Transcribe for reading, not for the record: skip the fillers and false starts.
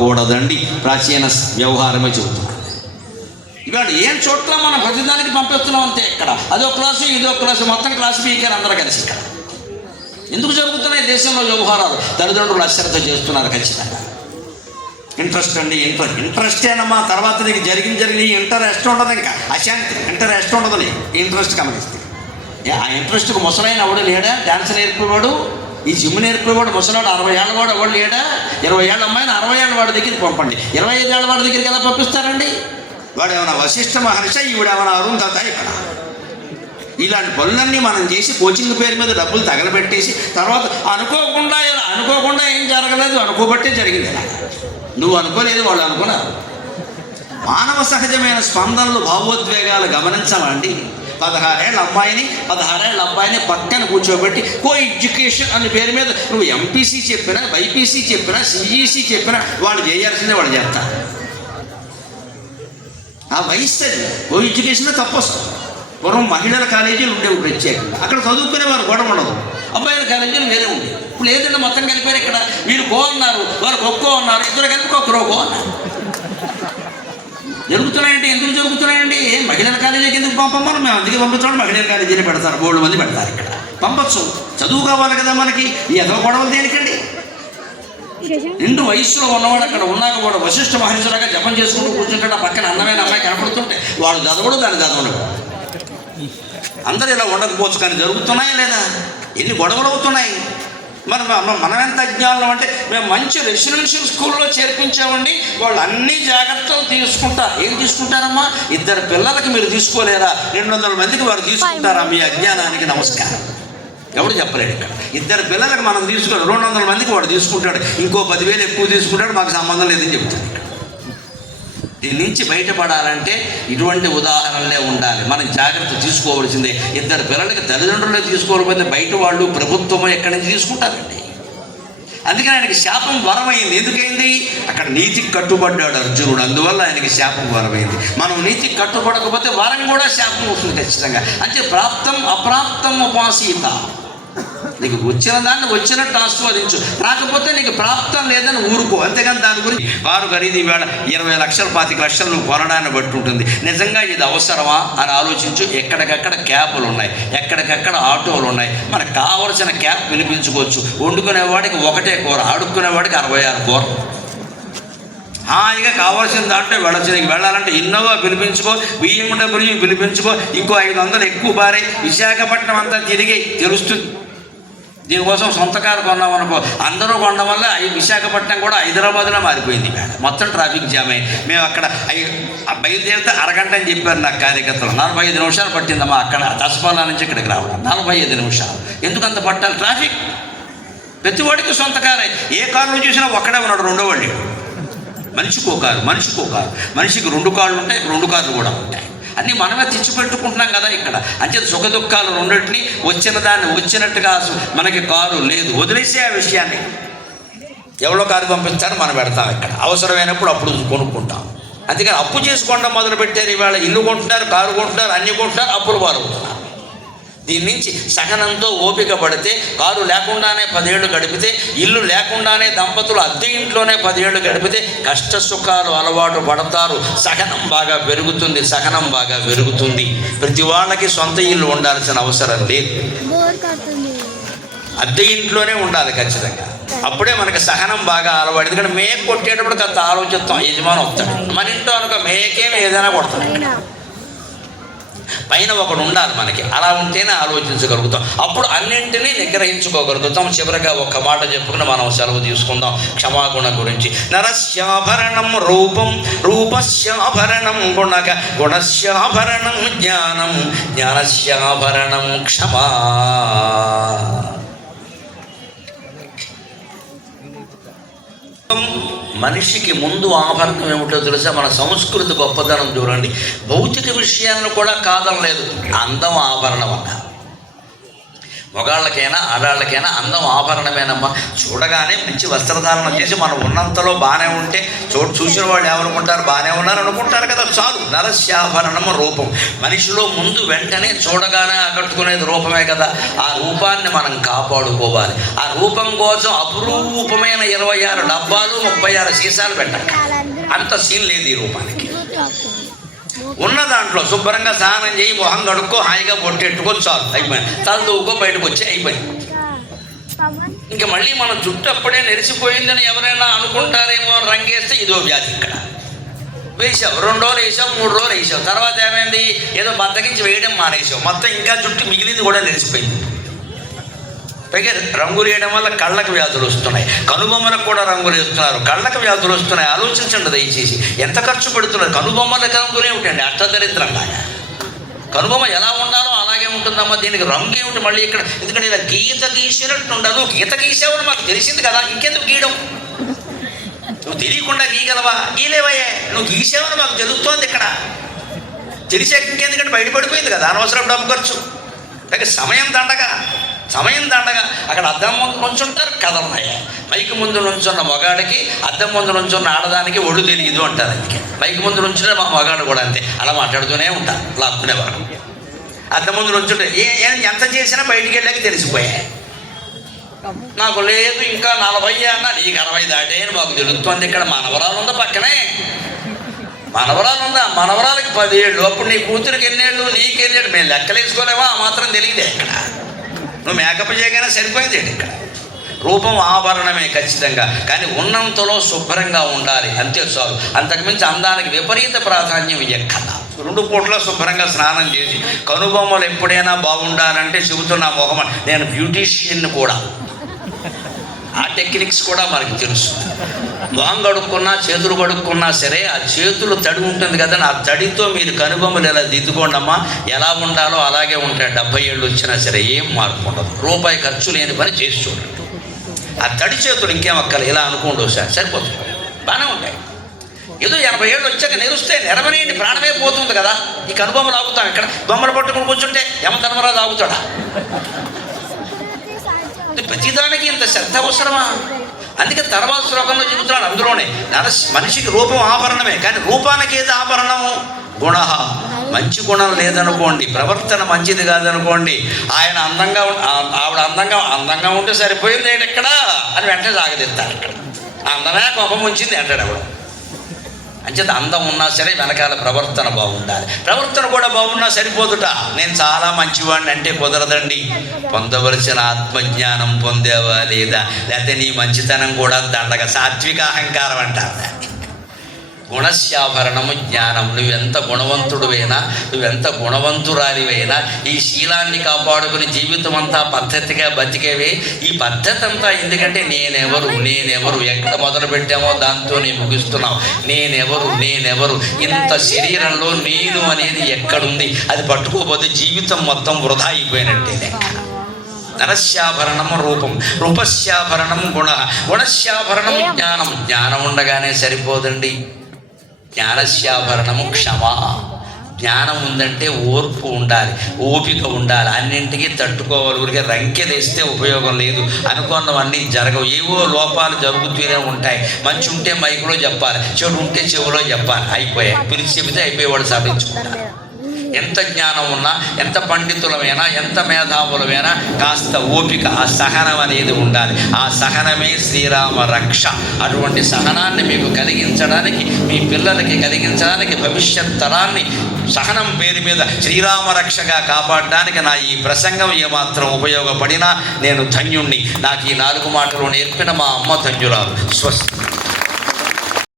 కూడదండి ప్రాచీన వ్యవహారమే చెబుతున్నాడు. ఇవాడు ఏం చోట్ల మనం ప్రతిదానికి పంపిస్తున్నాం అంతే. ఇక్కడ అదో క్లాసు ఇదో క్లాసు, మొత్తం క్లాసు పీకారు అందరూ కలిసి. ఇక్కడ ఎందుకు జరుగుతున్నాయి దేశంలో వ్యవహారాలు? తల్లిదండ్రులు అశ్రద్ధ చేస్తున్నారు ఖచ్చితంగా. ఇంట్రెస్ట్ అండి, ఇంట్రెస్టేనమ్మా. తర్వాత నీకు జరిగిన ఇంట్రెస్ట్ ఉండదు, ఇంకా అశాంతి. ఇంట్రెస్ట్ ఉండదు, నీకు ఇంట్రెస్ట్ కనిపిస్తుంది. ఆ ఇంట్రెస్ట్కి ముసలైన ఎవడు లేడా? డ్యాన్స్ నేర్పేవాడు, ఈ జిమ్ నేర్పేవాడు ముసలాడు 60 ఏళ్ళ వాడు ఎవడు లేడా? 20 ఏళ్ళ అమ్మాయిని 60 ఏళ్ళ వాడి దగ్గరికి పంపండి. 25 ఏళ్ళ వాడి దగ్గరికి ఎలా పంపిస్తారండి? వాడు ఏమైనా వశిష్ఠ మహర్షి, ఈవిడేమైనా అరుంధత? ఇక్కడ ఇలాంటి పనులన్నీ మనం చేసి కోచింగ్ పేరు మీద డబ్బులు తగలబెట్టేసి తర్వాత అనుకోకుండా ఏం జరగలేదు, అనుకోబట్టే జరిగింది. నువ్వు అనుకోలేదు, వాళ్ళు అనుకున్నారు. మానవ సహజమైన స్పందనలు, భావోద్వేగాలు గమనించాలండి. 16 ఏళ్ళ అబ్బాయిని పక్కన కూర్చోబెట్టి కో ఎడ్యుకేషన్ అనే పేరు మీద నువ్వు ఎంపీసీ చెప్పినా, బైపీసీ చెప్పినా, సిఈసీ చెప్పినా వాళ్ళు చేయాల్సిందే, వాళ్ళు చేస్తారు. ఆ వయసు కో ఎడ్యుకేషన్ తప్పొస్తుంది. పూర్వం మహిళల కాలేజీలు ఉండేవి ప్రత్యేకంగా, అక్కడ చదువుకునేవారు గొడవ ఉండదు. అబ్బాయిల కాలేజీలు వేరే ఉండేవి. ఇప్పుడు లేదంటే మొత్తం కలిపారు. ఇక్కడ వీరు కో అన్నారు, వారు ఒక్కో అన్నారు, ఇద్దరు కలిపి ఒక్కరో కో అన్నారు. జరుగుతున్నాయండి. ఎందుకు జరుగుతున్నాయండి? మహిళల కాలేజీకి ఎందుకు పంపమని మేము అందుకే పంపించడం. మహిళల కాలేజీని పెడతారు, 3 మంది పెడతారు. ఇక్కడ పంపచ్చు, చదువు కావాలి కదా మనకి. ఈ ఎదవ గొడవలు దేనికండి? నిండు వయస్సులో ఉన్నవాడు అక్కడ ఉన్నాక వాడు వశిష్ఠ మహర్షులాగా జపం చేసుకుంటూ కూర్చుంటాడు. పక్కన అందమైన అమ్మాయి కనపడుతుంటే వాడు చదవడు, దాన్ని చదవడు. అందరూ ఇలా ఉండకపోవచ్చు, కానీ జరుగుతున్నాయా లేదా? ఎన్ని గొడవలు అవుతున్నాయి. మనం ఎంత అజ్ఞానం అంటే, మేము మంచి రెసిడెన్షియల్ స్కూల్లో చేర్పించామండి, వాళ్ళు అన్ని జాగ్రత్తలు తీసుకుంటారు. ఏం తీసుకుంటారమ్మా? 2 పిల్లలకి మీరు తీసుకోలేరా? 200 మందికి వారు తీసుకుంటారా? మీ అజ్ఞానానికి నమస్కారం. ఎవడు చెప్పలేడు. ఇక్కడ 2 పిల్లలకు మనం తీసుకోవాలి, 200 మందికి వాడు తీసుకుంటాడు, ఇంకో 10,000 ఎక్కువ తీసుకుంటాడు, మాకు సంబంధం లేదని చెప్తాడు. దీని నుంచి బయటపడాలంటే ఇటువంటి ఉదాహరణలే ఉండాలి. మనం జాగ్రత్త తీసుకోవాల్సిందే. 2 పిల్లలకి తల్లిదండ్రులే తీసుకోకపోతే బయట వాళ్ళు, ప్రభుత్వము ఎక్కడి నుంచి తీసుకుంటారండి? అందుకని ఆయనకి శాపం వరమైంది. ఎందుకైంది? అక్కడ నీతికి కట్టుబడ్డాడు అర్జునుడు, అందువల్ల ఆయనకి శాపం వరమైంది. మనం నీతికి కట్టుబడకపోతే వరం కూడా శాపం వస్తుంది ఖచ్చితంగా. అంటే ప్రాప్తం అప్రాప్తం ఉపాసీత. నీకు వచ్చిన దాన్ని వచ్చినట్టు ఆస్వాదించు, రాకపోతే నీకు ప్రాప్తం లేదని ఊరుకో. అంతేగాని దాని గురించి కారు ఖరీదు ఈవేళ 20 లక్షలు 25 లక్షలు నువ్వు కొనడాన్ని బట్టి ఉంటుంది. నిజంగా ఇది అవసరమా అని ఆలోచించు. ఎక్కడికక్కడ క్యాబులు ఉన్నాయి, ఎక్కడికక్కడ ఆటోలు ఉన్నాయి. మనకు కావలసిన క్యాబ్ పిలిపించుకోవచ్చు. వండుకునేవాడికి 1 కూర, ఆడుకునేవాడికి 66 కూర. హాయిగా కావాల్సిన దాంట్లో వెళ్ళచ్చు. నీకు వెళ్ళాలంటే ఇన్నోవా పిలిపించుకో, BMW పిలిపించుకో, ఇంకో 500 ఎక్కువ బారే విశాఖపట్నం అంతా తిరిగి తెలుస్తుంది. దీనికోసం సొంత కారు కొన్నామనుకో, అందరూ కొనడం వల్ల విశాఖపట్నం కూడా హైదరాబాద్లో మారిపోయింది. మొత్తం ట్రాఫిక్ జామ్ అయ్యి మేము అక్కడ బయలుదేరితే అరగంట అని చెప్పారు నాకు కార్యకర్తలు. 45 నిమిషాలు పట్టిందమ్మా అక్కడ దసపాల నుంచి ఇక్కడికి రావడం. 45 నిమిషాలు ఎందుకంత పట్టాలి? ట్రాఫిక్. ప్రతివాడికి సొంత కారే. ఏ కారులో చూసినా ఒక్కడే ఉన్నాడు, రెండో వాళ్ళు. మనిషికి ఒక కారు, మనిషికి 2 కార్లు ఉంటాయి, 2 కార్లు కూడా ఉంటాయి. అన్నీ మనమే తెచ్చిపెట్టుకుంటున్నాం కదా ఇక్కడ. అంటే సుఖ దుఃఖాలు రెండింటినీ వచ్చిన దాన్ని వచ్చినట్టుగా మనకి కారు లేదు, వదిలేసే ఆ విషయాన్ని. ఎవరో కారు పంపిస్తారో మనం పెడతాం. ఇక్కడ అవసరమైనప్పుడు అప్పుడు కొనుక్కుంటాం. అందుకని అప్పు చేసుకోవడం మొదలుపెట్టారు. ఇవాళ ఇల్లు కొంటున్నారు, కారు కొంటున్నారు, అన్ని కొంటున్నారు, అప్పులు పాల్గొంటున్నారు. దీని నుంచి సహనంతో ఓపిక పడితే, కారు లేకుండానే 10 ఏళ్ళు గడిపితే, ఇల్లు లేకుండానే దంపతులు అద్దె ఇంట్లోనే 10 ఏళ్ళు గడిపితే కష్ట సుఖాలు అలవాటు పడతారు. సహనం బాగా పెరుగుతుంది. ప్రతి వాళ్ళకి సొంత ఇల్లు ఉండాల్సిన అవసరం లేదు, అద్దె ఇంట్లోనే ఉండాలి ఖచ్చితంగా. అప్పుడే మనకి సహనం బాగా అలవాటు. ఎందుకంటే మేక కొట్టేటప్పుడు కొంత ఆలోచిస్తాం, యజమాని వస్తాడు. మన ఇంట్లో అనుకో మేకేమి ఏదైనా కొడతాడు, పైన ఒకడు ఉండాలి మనకి. అలా ఉంటేనే ఆలోచించగలుగుతాం, అప్పుడు అన్నింటినీ నిగ్రహించుకోగలుగుతాం. చివరిగా ఒక మాట చెప్పుకుని మనం సెలవు తీసుకుందాం క్షమాగుణ గురించి. నరస్యాభరణం రూపం, రూపస్యాభరణం గుణక, గుణస్యాభరణం జ్ఞానం, జ్ఞానస్యాభరణం క్షమా. మనిషికి ముందు ఆభరణం ఏమిటో తెలుసా? మన సంస్కృతి గొప్పదనం చూడండి. భౌతిక విషయాలను కూడా కాదనలేదు, అందం ఆభరణం అన్న. మగాళ్ళకైనా ఆడాళ్ళకైనా అందం ఆభరణమేనమ్మా. చూడగానే మంచి వస్త్రధారణ చేసి మనం ఉన్నంతలో బాగానే ఉంటే చూసిన వాళ్ళు ఏమనుకుంటారు, బాగానే ఉన్నారు అనుకుంటారు కదా, చాలు. నరస్యాభరణము రూపం. మనిషిలో ముందు వెంటనే చూడగానే ఆకట్టుకునేది రూపమే కదా. ఆ రూపాన్ని మనం కాపాడుకోవాలి. ఆ రూపం కోసం అపురూపమైన 26 డబ్బాలు 36 సీసాలు పెట్టాలి. అంత సీన్ లేదు ఈ రూపానికి. ఉన్న దాంట్లో శుభ్రంగా స్నానం చేయి, మొహం కడుక్కో, హాయిగా పొట్టెట్టుకో, చాలు, అయిపోయింది. తల దూకో, బయటకు వచ్చి అయిపోయింది. ఇంకా మళ్ళీ మన జుట్టు అప్పుడే నెరిసిపోయిందని ఎవరైనా అనుకుంటారేమో అని రంగేస్తే ఇదో వ్యాధి. ఇక్కడ వేసావు, 2 రోజులు వేసావు, 3 రోజులు వేసావు, తర్వాత ఏమైంది, ఏదో బద్దకించి వేయడం మానేసావు, మొత్తం ఇంకా జుట్టు మిగిలింది కూడా నెరిసిపోయింది. పైగా రంగులు వేయడం వల్ల కళ్ళకు వ్యాధులు వస్తున్నాయి, కనుబొమ్మలకు కూడా రంగులు వేస్తున్నారు, కళ్ళకు వ్యాధులు వస్తున్నాయి. ఆలోచించండి దయచేసి, ఎంత ఖర్చు పెడుతున్నారు. కనుబొమ్మలకు రంగులు ఏమిటండి, అష్టదరిద్రంగా. కనుబొమ్మ ఎలా ఉండాలో అలాగే ఉంటుందమ్మా. దీనికి రంగు ఏమిటి మళ్ళీ ఇక్కడ? ఎందుకంటే ఇలా గీత గీసినట్టు ఉండదు. గీత గీసావని మాకు తెలిసింది కదా, ఇంకెందుకు గీయడం? నువ్వు తెలియకుండా గీయగలవా? గీలేవయ్యే. నువ్వు గీసావని మాకు తెలుస్తోంది. ఇక్కడ తెలిసాక ఇంకెందుకంటే బయటపడిపోయింది కదా, అనవసరం డబ్బు ఖర్చు. పైగా సమయం దండగా. అక్కడ అద్దం ముందు నుంచుంటారు, కదలన్నాయి. మైకి ముందు నుంచున్న మగాడికి అద్దం ముందు నుంచున్న ఆడదానికి ఒళ్ళు తెలియదు అంటారు. అందుకే మైకి ముందు నుంచున్న మా మగాడు కూడా అంతే, అలా మాట్లాడుతూనే ఉంటారు, లాక్కునేవారు. అద్దం ముందు నుంచుంటే ఎంత చేసినా బయటికి వెళ్ళాక తెలిసిపోయాయి. నాకు లేదు ఇంకా 40 అన్నా, నీకు 60 దాటే అని మాకు తెలుస్తుంది. ఇక్కడ మనవరాలు ఉందా పక్కనే, మనవరాలు ఉందా? మనవరాలకి 10 ఏళ్ళు. అప్పుడు నీ కూతురికి ఎన్నేళ్ళు, నీకు ఎన్నేళ్ళు, మేము లెక్కలేసుకోలేవా? ఆ మాత్రం తెలియదే. ఇక్కడ నువ్వు మేకప్ చేయగానే సరిపోయింది. ఇక్కడ రూపం ఆభరణమే ఖచ్చితంగా, కానీ ఉన్నంతలో శుభ్రంగా ఉండాలి, అంతే చాలు. అంతకుమించి అందానికి విపరీత ప్రాధాన్యం ఎక్కడా. 2 పూట్ల శుభ్రంగా స్నానం చేసి కనుబొమ్మలు ఎప్పుడైనా బాగుండాలంటే చెబుతున్నా మొహం. నేను బ్యూటీషియన్ కూడా, ఆ టెక్నిక్స్ కూడా మనకి తెలుసు. మొహం కడుక్కున్నా, చేతులు కడుక్కున్నా సరే, ఆ చేతులు తడి ఉంటుంది కదా, ఆ తడితో మీరు కనుబొమ్మలు ఎలా దిద్దుకోండమ్మా. ఎలా ఉండాలో అలాగే ఉంటాయి. 70 ఏళ్ళు వచ్చినా సరే ఏం మార్పు ఉండదు. రూపాయి ఖర్చు లేని పని చేసి చూడండి. ఆ తడి చేతులు ఇంకేం అక్కలు, ఇలా అనుకోండి ఒకసారి, సరిపోతుంది, బాగానే ఉంటాయి. ఏదో 80 ఏళ్ళు వచ్చాక నెరుస్తే నెరవనేయండి, ప్రాణమే పోతుంది కదా. ఈ కనుబొమ్మలు ఆగుతాం. ఇక్కడ బొమ్మలు పట్టుకుని కూర్చుంటే యమధర్మరాజు ఆగుతాడా? ప్రతిదానికి ఇంత శ్రద్ధ అవసరమా? అందుకే తర్వాత శ్లోకంలో చెబుతున్నాడు, అందులోనే మనిషికి రూపం ఆభరణమే, కానీ రూపానికి ఏది ఆభరణము? గుణ. మంచి గుణం లేదనుకోండి, ప్రవర్తన మంచిది కాదనుకోండి, ఆయన అందంగా ఆవిడ అందంగా ఉంటే సరిపోయింది ఎక్కడ అని వెంటనే సాగదిస్తారు. ఇక్కడ అందమే కోపం ఉంచింది అంటాడు ఎవడు. అంచేత అందం ఉన్నా సరే వెనకాల ప్రవర్తన బాగుండాలి. ప్రవర్తన కూడా బాగున్నా సరిపోదుట. నేను చాలా మంచివాడిని అంటే కుదరదండి. పొందవలసిన ఆత్మజ్ఞానం పొందేవా లేదా, లేకపోతే నీ మంచితనం కూడా దండగ, సాత్విక అహంకారం అంటారు. గుణస్యాభరణము జ్ఞానం. నువ్వెంత గుణవంతుడివైనా, నువ్వెంత గుణవంతురాలివైనా, ఈ శీలాన్ని కాపాడుకుని జీవితం అంతా పద్ధతిగా బతికేవే. ఈ పద్ధతి అంతా ఎందుకంటే నేనెవరు ఎక్కడ మొదలు పెట్టామో దాంతోనే ముగిస్తున్నావు. నేనెవరు ఇంత శరీరంలో నేను అనేది ఎక్కడుంది? అది పట్టుకోకపోతే జీవితం మొత్తం వృధా అయిపోయినట్టే. నరస్యాభరణము రూపం, రూపస్యాభరణం గుణ, గుణస్యాభరణము జ్ఞానం. జ్ఞానం ఉండగానే సరిపోదండి. జ్ఞానస్యాభరణము క్షమ. జ్ఞానం ఉందంటే ఓర్పు ఉండాలి, ఓపిక ఉండాలి, అన్నింటికీ తట్టుకోవాలి. ఊరికే రంకెలేస్తే ఉపయోగం లేదు. అనుకున్నవన్నీ జరగవు, ఏవో లోపాలు జరుగుతూనే ఉంటాయి. మంచి ఉంటే మైకులో చెప్పాలి, చెడు ఉంటే చెవులో చెప్పాలి, అయిపోయాయి. పిలిచి చెబితే అయిపోయేవాడు సాధించుకుంటారు. ఎంత జ్ఞానం ఉన్నా, ఎంత పండితులమైనా, ఎంత మేధావులమైనా కాస్త ఓపిక, ఆ సహనం అనేది ఉండాలి. ఆ సహనమే శ్రీరామ రక్ష. అటువంటి సహనాన్ని మీకు కలిగించడానికి, మీ పిల్లలకి కలిగించడానికి, భవిష్యత్ తరాన్ని సహనం పేరు మీద శ్రీరామ రక్షగా కాపాడడానికి నా ఈ ప్రసంగం ఏమాత్రం ఉపయోగపడినా నేను ధన్యుణ్ణి. నాకు ఈ 4 మాటలు నేర్పిన మా అమ్మ ధన్యురాలు. స్వస్తి.